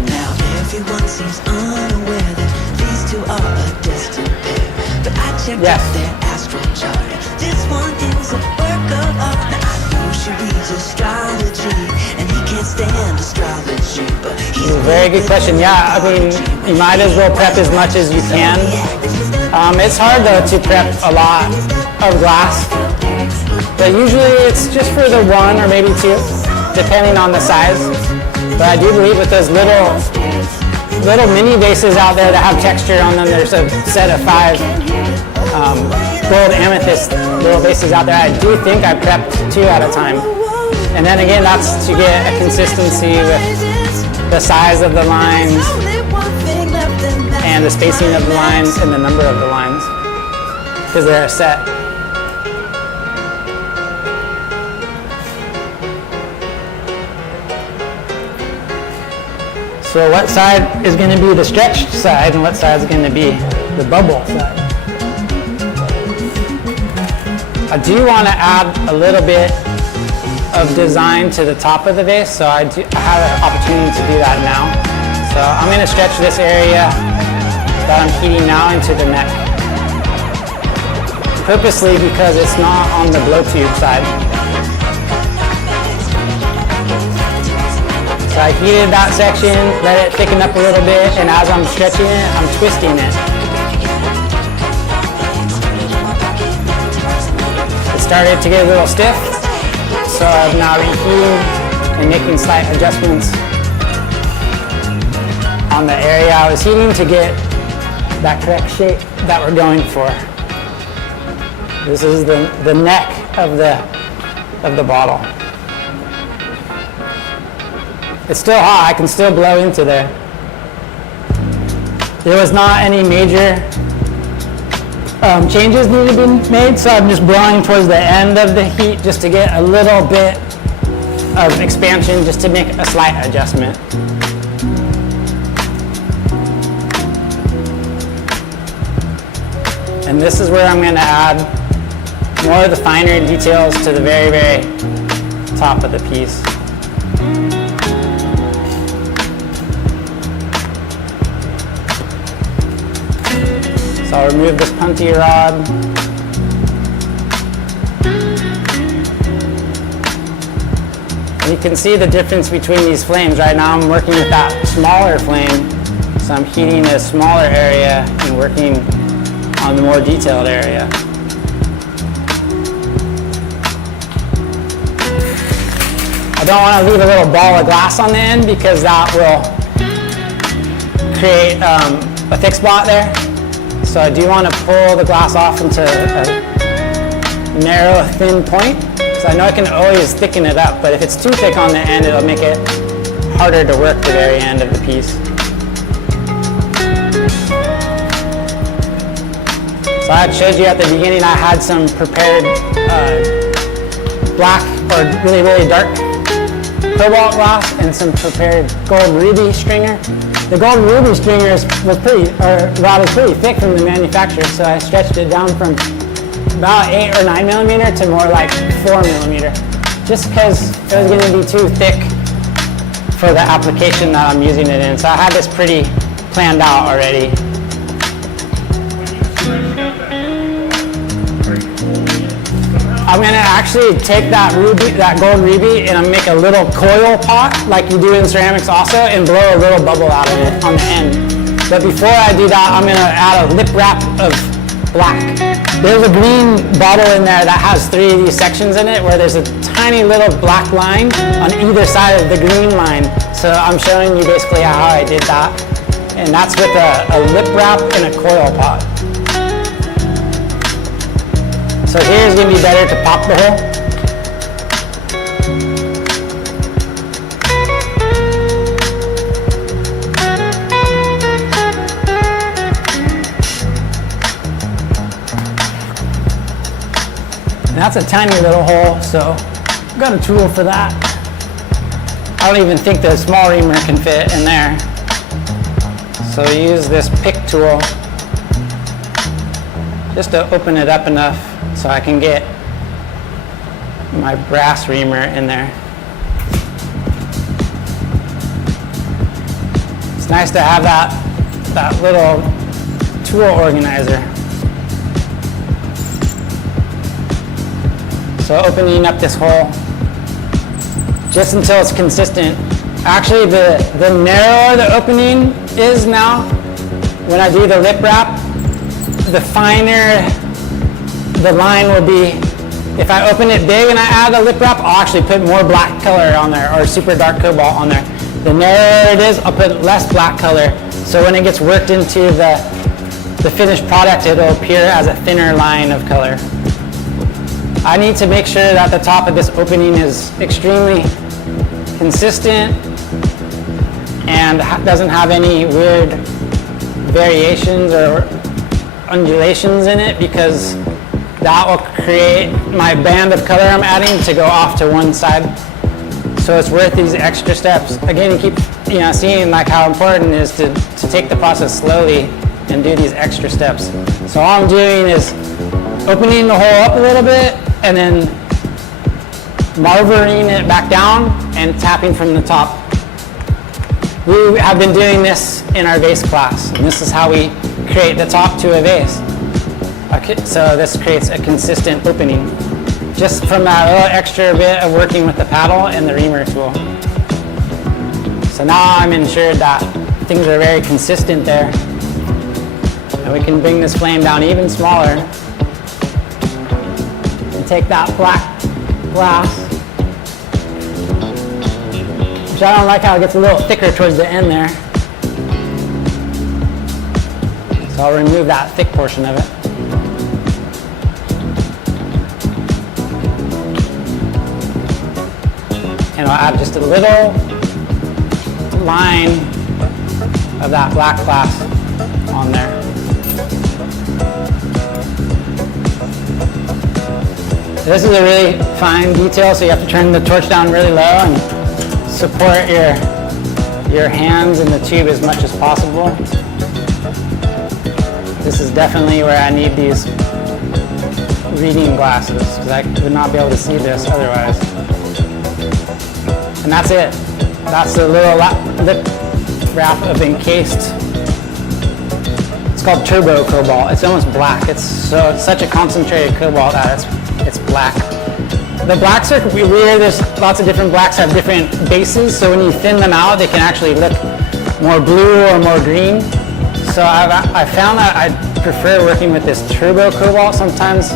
Now everyone seems unaware that these two are a distant pair. But I checked out their astral chart. This one is a work of art. Now I know she reads astrology and he can't stand astrology, but he's a very good question. Yeah, I mean, you might as well prep as much as you can. It's hard though to prep a lot of glass. But usually it's just for the 1 or maybe 2, depending on the size. But I do believe with those little mini vases out there that have texture on them, there's a set of 5 gold amethyst little vases out there. I do think I prepped 2 at a time. And then again, that's to get a consistency with the size of the lines and the spacing of the lines and the number of the lines, because they're a set. So what side is going to be the stretched side and what side is going to be the bubble side? I do want to add a little bit of design to the top of the vase, so I have an opportunity to do that now. So I'm going to stretch this area that I'm heating now into the neck, purposely because it's not on the blow tube side. So I heated that section, let it thicken up a little bit, and as I'm stretching it, I'm twisting it. It started to get a little stiff, so I'm now reheating and making slight adjustments on the area I was heating to get that correct shape that we're going for. This is the neck of the bottle. It's still hot, I can still blow into there. There was not any major changes need to be made, so I'm just blowing towards the end of the heat just to get a little bit of expansion, just to make a slight adjustment. And this is where I'm going to add more of the finer details to the very, very top of the piece. So I'll remove this punty rod. And you can see the difference between these flames. Right now I'm working with that smaller flame, so I'm heating a smaller area and working on the more detailed area. I don't want to leave a little ball of glass on the end because that will create a thick spot there. So I do want to pull the glass off into a narrow, thin point. So I know I can always thicken it up, but if it's too thick on the end, it'll make it harder to work the very end of the piece. So I showed you at the beginning I had some prepared black or really, really dark cobalt glass and some prepared gold ruby stringer. The gold ruby stringer was pretty thick from the manufacturer, so I stretched it down from about 8 or 9 millimeter to more like 4 millimeter, just because it was going to be too thick for the application that I'm using it in. So I had this pretty planned out already. I'm going to actually take that gold ruby, and make a little coil pot like you do in ceramics also, and blow a little bubble out of it on the end. But before I do that, I'm going to add a lip wrap of black. There's a green bottle in there that has 3 of these sections in it where there's a tiny little black line on either side of the green line. So I'm showing you basically how I did that. And that's with a lip wrap and a coil pot. So here's going to be better to pop the hole. And that's a tiny little hole, so I've got a tool for that. I don't even think the small reamer can fit in there. So use this pick tool just to open it up enough so I can get my brass reamer in there. It's nice to have that little tool organizer. So opening up this hole just until it's consistent. Actually, the narrower the opening is now, when I do the lip wrap, the finer the line will be. If I open it big and I add a lip wrap, I'll actually put more black color on there, or super dark cobalt on there. The narrower it is, I'll put less black color. So when it gets worked into the finished product, it'll appear as a thinner line of color. I need to make sure that the top of this opening is extremely consistent and doesn't have any weird variations or undulations in it, because that will create my band of color I'm adding to go off to one side. So it's worth these extra steps. Again, you keep seeing like how important it is to take the process slowly and do these extra steps. So all I'm doing is opening the hole up a little bit and then marvering it back down and tapping from the top. We have been doing this in our vase class, and this is how we create the top to a vase. Okay, so this creates a consistent opening just from that little extra bit of working with the paddle and the reamer tool. So now I'm ensured that things are very consistent there, and we can bring this flame down even smaller and take that black glass, which I don't like how it gets a little thicker towards the end there. So I'll remove that thick portion of it. And I'll add just a little line of that black glass on there. This is a really fine detail, so you have to turn the torch down really low and support your hands in the tube as much as possible. This is definitely where I need these reading glasses, because I would not be able to see this otherwise. And that's it. That's the little lip wrap of encased. It's called turbo cobalt. It's almost black. It's such a concentrated cobalt that it's black. The blacks are weird. There's lots of different blacks have different bases, so when you thin them out, they can actually look more blue or more green. So I found that I prefer working with this turbo cobalt sometimes,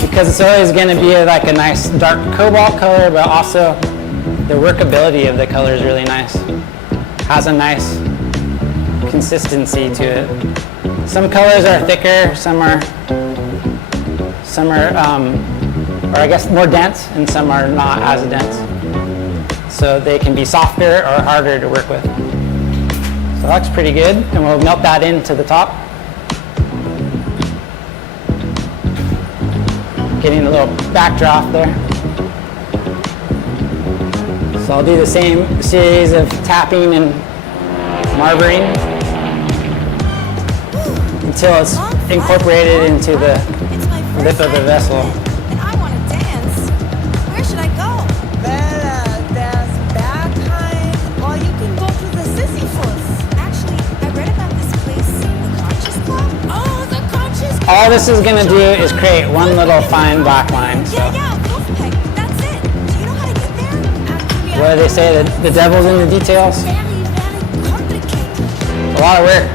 because it's always going to be like a nice dark cobalt color, but also the workability of the color is really nice. Has a nice consistency to it. Some colors are thicker, some are or I guess more dense, and some are not as dense. So they can be softer or harder to work with. So that looks pretty good, and we'll melt that into the top. getting a little backdraft there. So I'll do the same series of tapping and marbling until it's incorporated into the lip of the vessel. And I want to dance. Where should I go? Well, there's BAGI, or you can go to the Sisyphus. Actually, I read about this place, the Conscious Club. Oh, the Conscious Club. All this is going to do is create one little fine black line. So Yeah, Wolfpack, that's it. Do you know how to get there? what do they say? The devil's in the details. Very, very complicated. A lot of work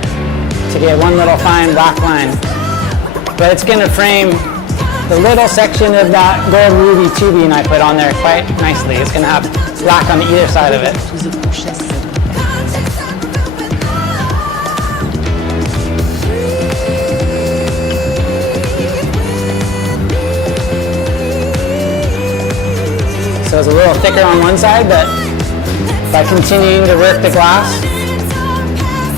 to get one little fine black line. But it's going to frame the little section of that gold ruby tubing I put on there quite nicely. It's going to have black on either side of it. So it's a little thicker on one side, but by continuing to work the glass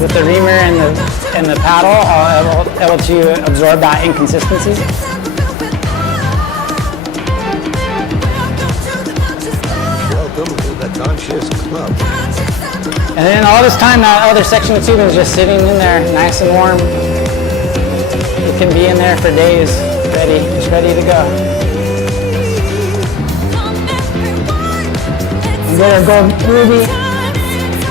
with the reamer and the paddle, I'll be able to absorb that inconsistency. Welcome to the Conscious Club. And then all this time, that other section of tubing is just sitting in there, nice and warm. It can be in there for days, just ready to go. And get our gold ruby.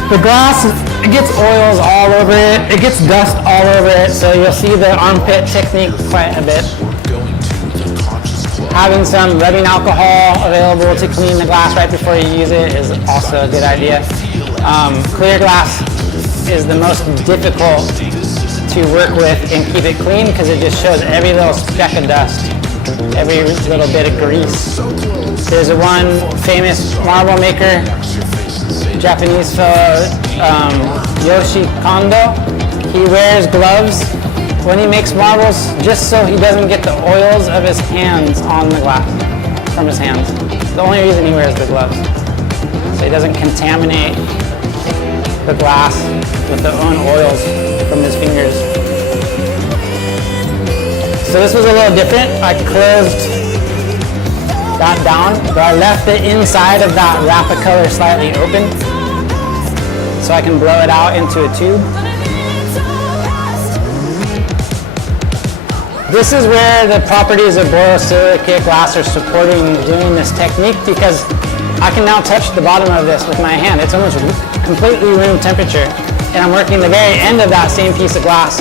The glass, it gets oils all over it. It gets dust all over it, so you'll see the armpit technique quite a bit. Having some rubbing alcohol available to clean the glass right before you use it is also a good idea. Clear glass is the most difficult to work with and keep it clean because it just shows every little speck of dust, every little bit of grease. There's one famous marble maker, Japanese fellow, Yoshi Kondo. He wears gloves when he makes marbles just so he doesn't get the oils of his hands on the glass, from his hands. The only reason he wears the gloves. So he doesn't contaminate the glass with the own oils from his fingers. So this was a little different. I closed that down, but I left the inside of that Rapicolor slightly open so I can blow it out into a tube. This is where the properties of borosilicate glass are supporting doing this technique because I can now touch the bottom of this with my hand. It's almost completely room temperature, and I'm working the very end of that same piece of glass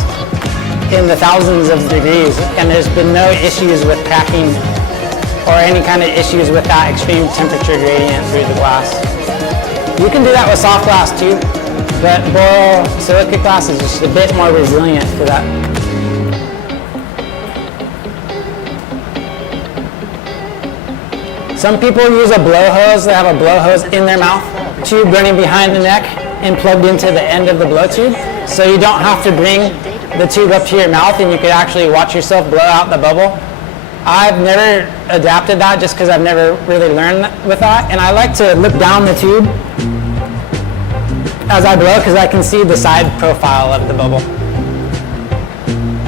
in the thousands of degrees, and there's been no issues with cracking or any kind of issues with that extreme temperature gradient through the glass. You can do that with soft glass too, but borosilicate glass is just a bit more resilient to that. Some people use a blow hose. They have a blow hose in their mouth, tube running behind the neck and plugged into the end of the blow tube. So you don't have to bring the tube up to your mouth and you could actually watch yourself blow out the bubble. I've never adapted that just because I've never really learned with that. And I like to look down the tube as I blow because I can see the side profile of the bubble.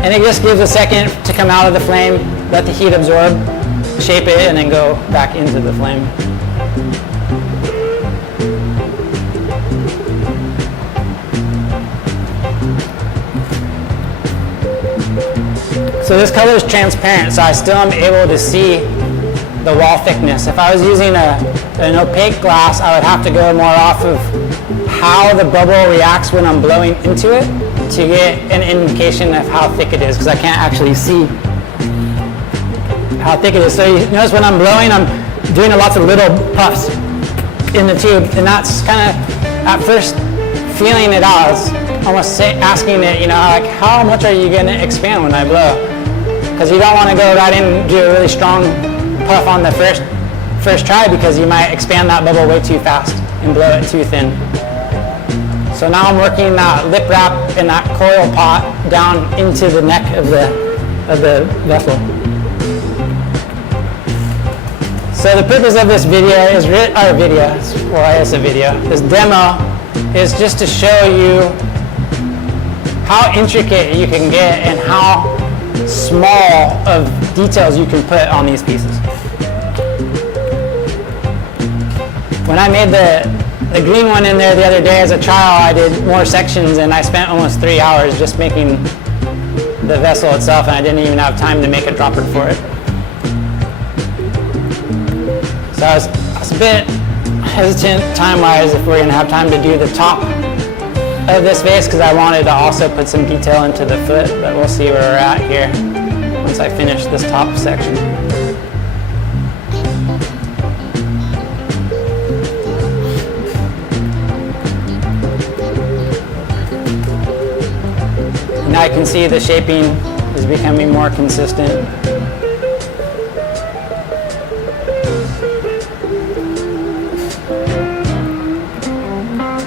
And it just gives a second to come out of the flame, let the heat absorb, shape it, and then go back into the flame. So this color is transparent, so I still am able to see the wall thickness. If I was using an opaque glass, I would have to go more off of how the bubble reacts when I'm blowing into it to get an indication of how thick it is, because I can't actually see how thick it is. So you notice when I'm blowing, I'm doing lots of little puffs in the tube, and that's kind of, at first, feeling it out. It's almost asking it, you know, like, how much are you going to expand when I blow? Because you don't want to go right in and do a really strong puff on the first try because you might expand that bubble way too fast and blow it too thin. So now I'm working that lip wrap and that coil pot down into the neck of the vessel. So the purpose of this video is, this demo is just to show you how intricate you can get and how small of details you can put on these pieces. When I made the green one in there the other day as a trial, I did more sections and I spent almost 3 hours just making the vessel itself, and I didn't even have time to make a dropper for it. So I was a bit hesitant time-wise if we're going to have time to do the top of this vase, because I wanted to also put some detail into the foot, but we'll see where we're at here once I finish this top section. Now I can see the shaping is becoming more consistent.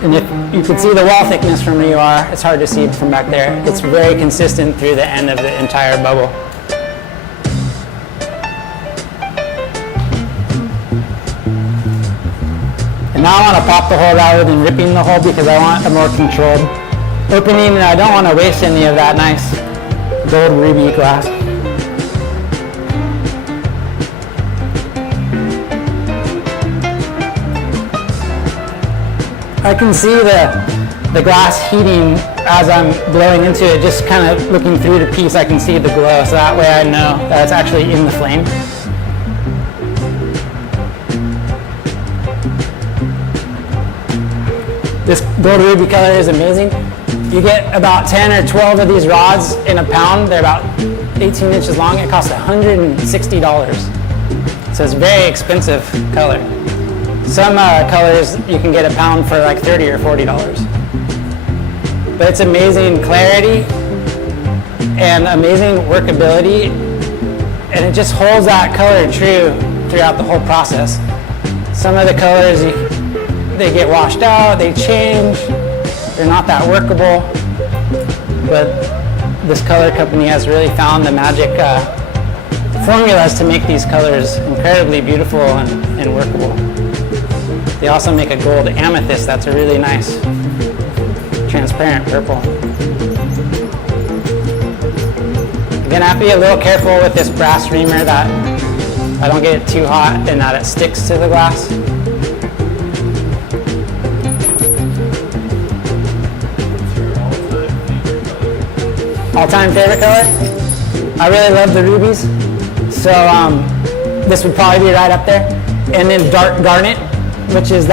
And if you can see the wall thickness from where you are, it's hard to see from back there. It's very consistent through the end of the entire bubble. And now I want to pop the hole rather than ripping the hole, because I want a more controlled opening, and I don't want to waste any of that nice gold ruby glass. I can see the glass heating as I'm blowing into it, just kind of looking through the piece. I can see the glow, so that way I know that it's actually in the flame. This gold ruby color is amazing. You get about 10 or 12 of these rods in a pound. They're about 18 inches long. It costs $160. So it's a very expensive color. Some colors you can get a pound for like $30 or $40. But it's amazing clarity and amazing workability, and it just holds that color true throughout the whole process. Some of the colors, they get washed out, they change, they're not that workable, but this color company has really found the magic formulas to make these colors incredibly beautiful and workable. They also make a gold amethyst that's a really nice transparent purple. Again, I have to be a little careful with this brass reamer that I don't get it too hot and that it sticks to the glass. All-time favorite color? I really love the rubies, so this would probably be right up there. And then dark garnet, which is the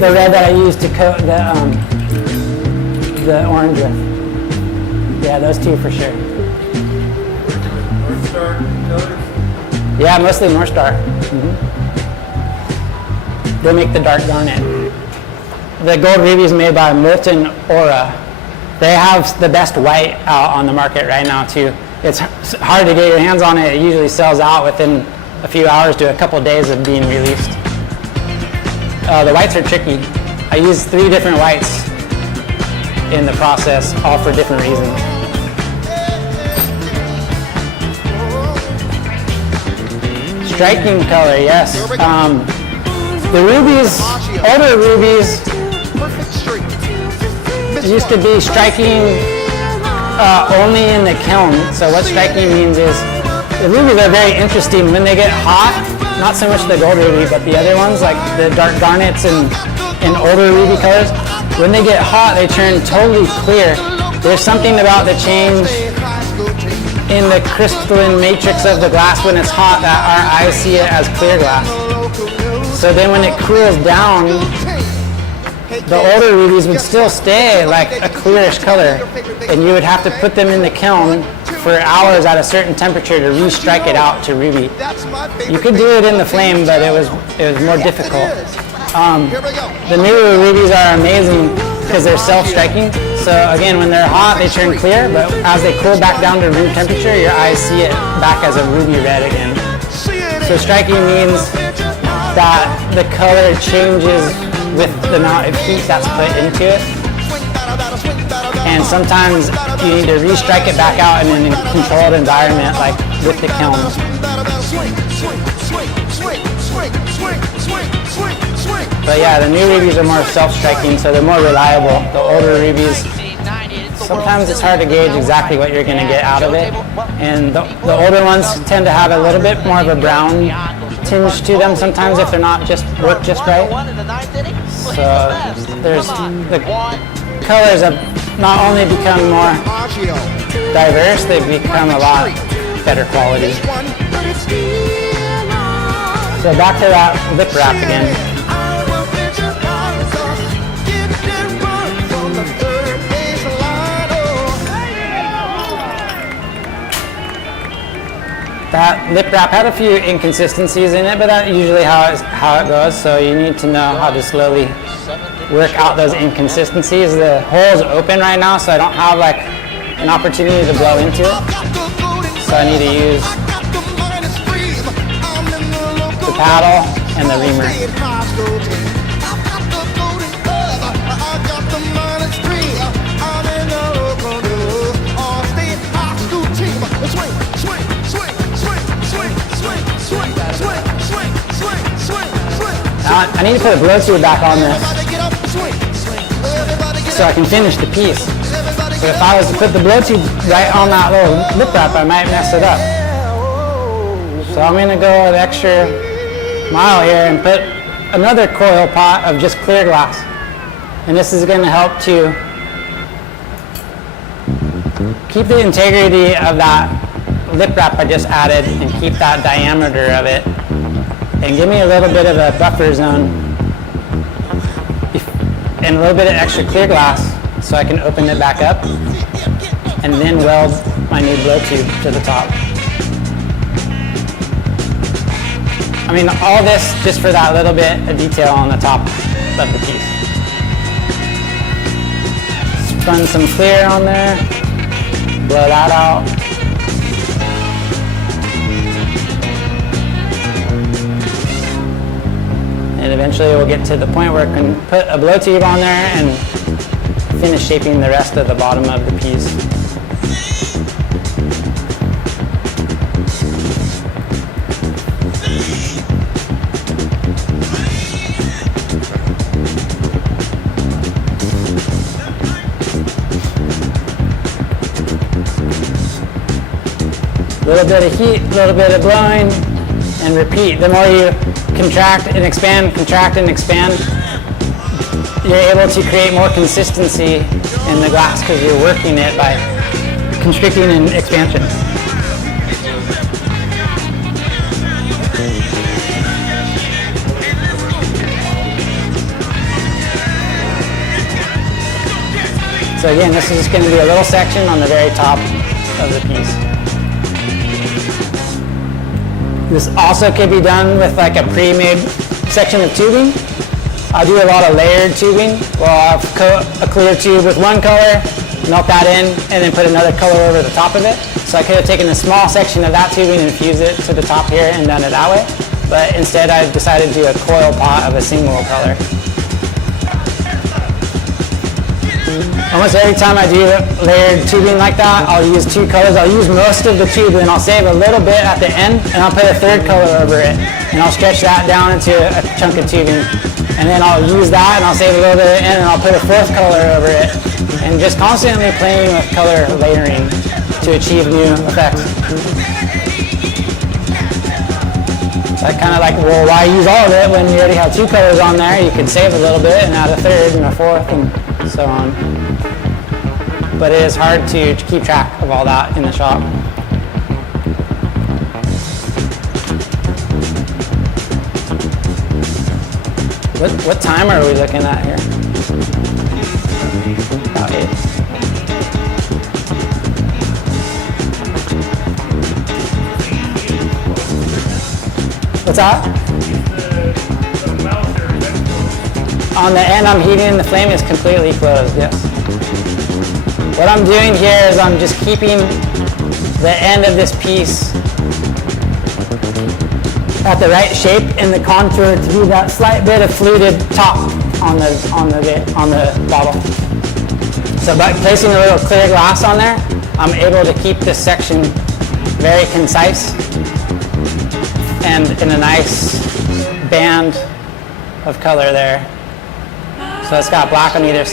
red that I use to coat the orange with. Yeah, those two for sure. North Star colors? Yeah, mostly North Star. They make the dark garnet. The gold ruby is made by Molten Aura. They have the best white out on the market right now too. It's hard to get your hands on it. It usually sells out within a few hours to a couple days of being released. The whites are tricky. I use 3 different whites in the process, all for different reasons. Striking color, yes. The rubies, older rubies, used to be striking only in the kiln. So what striking means is the rubies are very interesting when they get hot. Not so much the gold ruby, but the other ones like the dark garnets and older ruby colors. When they get hot, they turn totally clear. There's something about the change in the crystalline matrix of the glass when it's hot that our eyes see it as clear glass. So then when it cools down, the older rubies would still stay like a clearish color, and you would have to put them in the kiln for hours at a certain temperature to re-strike it out to ruby. You could do it in the flame, but it was more difficult. The newer rubies are amazing because they're self-striking. So again, when they're hot, they turn clear, but as they cool back down to room temperature, your eyes see it back as a ruby red again. So striking means that the color changes with the amount of heat that's put into it. And sometimes you need to re-strike it back out in a controlled environment, like with the kiln. But yeah, the new rubies are more self-striking, so they're more reliable. The older rubies sometimes it's hard to gauge exactly what you're going to get out of it. And the older ones tend to have a little bit more of a brown tinge to them sometimes if they're not just worked just right. So there's the colors have not only become more diverse, they've become a lot better quality. So back to that lip wrap again. That lip wrap had a few inconsistencies in it, but that's usually how it goes. So you need to know how to slowly work out those inconsistencies. The hole's open right now, so I don't have like an opportunity to blow into it. So I need to use the paddle and the reamer. Now I need to put a blow tube back on this so I can finish the piece. But if I was to put the blow tube right on that little lip wrap, I might mess it up. So I'm going to go an extra mile here and put another coil pot of just clear glass. And this is going to help to keep the integrity of that lip wrap I just added and keep that diameter of it. And give me a little bit of a buffer zone and a little bit of extra clear glass so I can open it back up and then weld my new blow tube to the top. I mean, all this just for that little bit of detail on the top of the piece. Spun some clear on there, blow that out. And eventually we'll get to the point where I can put a blow tube on there and finish shaping the rest of the bottom of the piece. A little bit of heat, a little bit of blowing, and repeat. The more you contract and expand, you're able to create more consistency in the glass because you're working it by constricting and expansion. So again, this is just going to be a little section on the very top of the piece. This also could be done with like a pre-made section of tubing. I do a lot of layered tubing. Well, I'll coat a clear tube with one color, melt that in, and then put another color over the top of it. So I could have taken a small section of that tubing and fused it to the top here and done it that way. But instead I decided to do a coil pot of a single color. Almost every time I do layered tubing like that, I'll use two colors. I'll use most of the tube and I'll save a little bit at the end and I'll put a third color over it. And I'll stretch that down into a chunk of tubing. And then I'll use that and I'll save a little bit at the end and I'll put a fourth color over it. And just constantly playing with color layering to achieve new effects. So I kind of like, well, why use all of it when you already have two colors on there? You can save a little bit and add a third and a fourth and so on. But it is hard to keep track of all that in the shop. What time are we looking at here? About 8. What's that? On the end I'm heating, the flame is completely closed, yes. What I'm doing here is I'm just keeping the end of this piece at the right shape and the contour to do that slight bit of fluted top on the bottle. So by placing a little clear glass on there, I'm able to keep this section very concise and in a nice band of color there. So it's got black on either side.